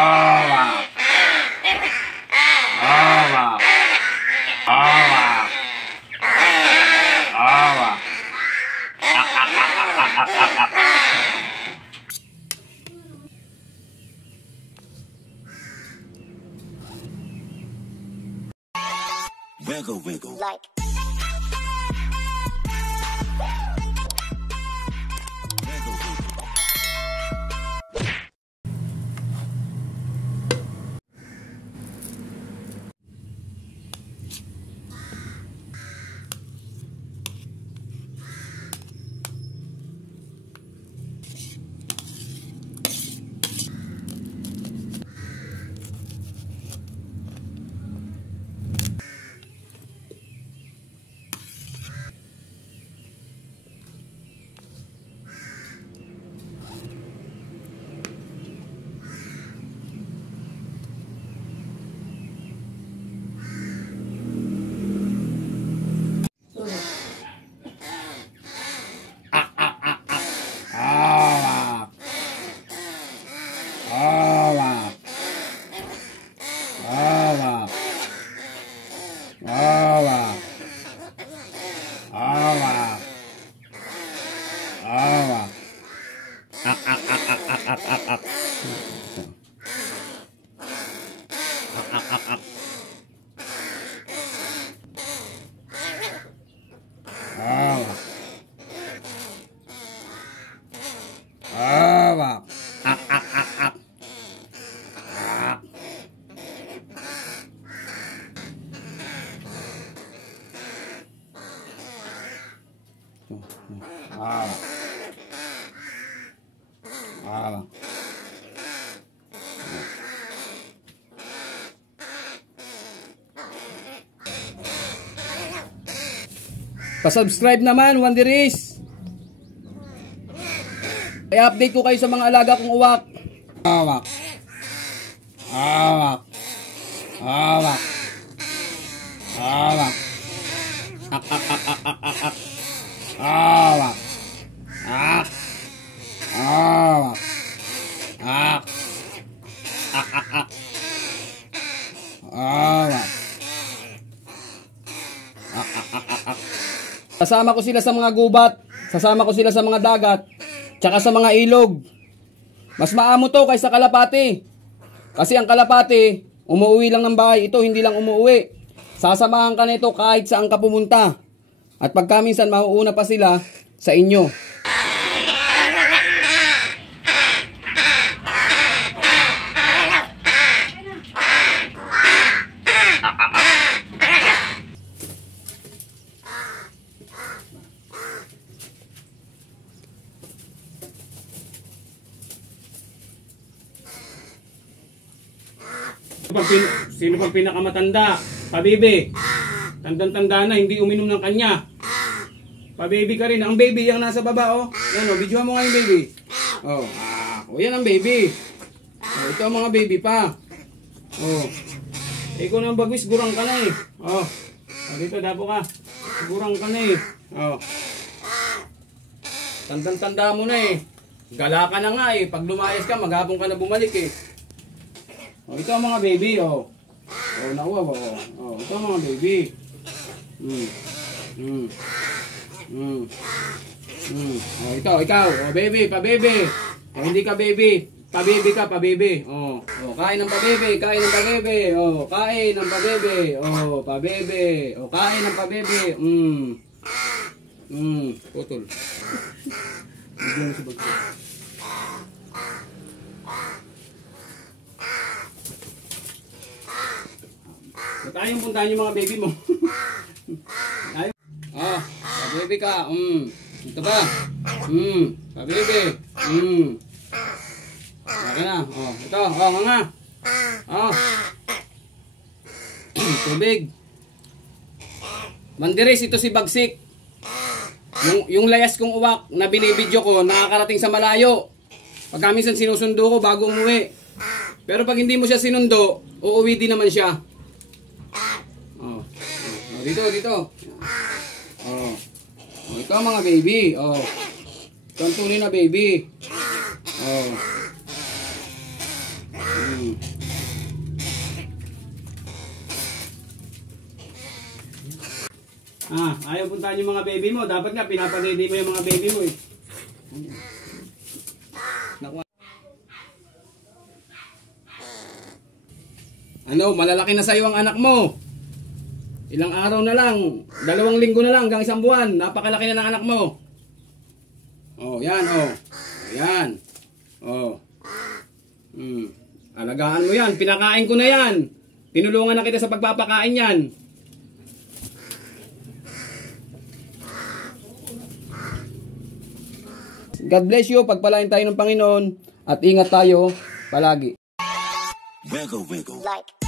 wow. Oh, wow. Oh, wow. Oh, wow. Wiggle, wiggle. Like. Wiggle, wiggle. Pa-subscribe naman, Wanderis. I-update ko kayo sa mga alaga kong uwak. Awak. Awak. Awak. Awak. Ak, ak, ak, ak, ak, ak, ak. Awak. Ak. Awak. Ak. Ak, ak, ak. Awak. Ak, ak, ak, ak, ak. Sasama ko sila sa mga gubat, sasama ko sila sa mga dagat, tsaka sa mga ilog. Mas maamo to kaysa kalapati. Kasi ang kalapati, umuwi lang ng bahay. Ito hindi lang umuwi. Sasamahan ka nito kahit saan ka pumunta. At pagkaminsan mauuna pa sila sa inyo. Sino pang pinakamatanda? Pabibi. Tandang-tanda na, hindi uminom ng kanya. Pabibi ka rin. Ang baby yung nasa baba, oh. Yan, oh. Videoan mo nga yung baby. Oh, oh, yan ang baby. Oh, ito ang mga baby pa. Oh. Ikaw nang bagwis, gurang ka na eh. Oh. Oh, dito, dapo ka. Gurang ka na eh. Oh. Tandang-tanda mo na eh. Gala ka na nga eh. Pag lumayas ka, maghapon ka na bumalik eh. Oh, ito ang mga baby, oh. Oh, nakuha ba? Oh, ito ang mga baby. Oh, ikaw. Oh, baby, pa-baby. Oh, hindi ka baby. Pa-baby ka, pa-baby. Oh, oh, kain ng pa-baby, kain ng pa-baby. Oh, kain ng pa-baby. Oh, pa-baby. Oh, kain ng pa-baby. Putol. Bigyan mo si Bagso. Ba't ayaw puntahan yung mga baby mo? Ayaw. Ah, pa-baby ka. Ito ba? Pa-baby. Baka na. Oh, ito. Oh, nga. Oh. Tubig. Wanderis, ito si Bagsik. Yung layas kong uwak na binibidyo ko, nakakarating sa malayo. Pagka minsan sinusundo ko bago umuwi. Pero pag hindi mo siya sinundo, uuwi din naman siya. Oh. Oh, dito. Oh. Oh, ito ang mga baby. Oh. Ito ang tunay na baby. Oh. Ayaw puntahan yung mga baby mo. Dapat nga, pinapadede mo yung mga baby mo eh. Naku. Ano, malalaki na sa'yo ang anak mo. Ilang araw na lang, 2 linggo na lang, hanggang 1 buwan. Napakalaki na ng anak mo. Oh, yan, oh. Ayan. Oh. Alagaan mo yan. Pinakain ko na yan. Tinulungan na kita sa pagpapakain yan. God bless you. Pagpalain tayo ng Panginoon. At ingat tayo palagi. Wiggle, wiggle. Like.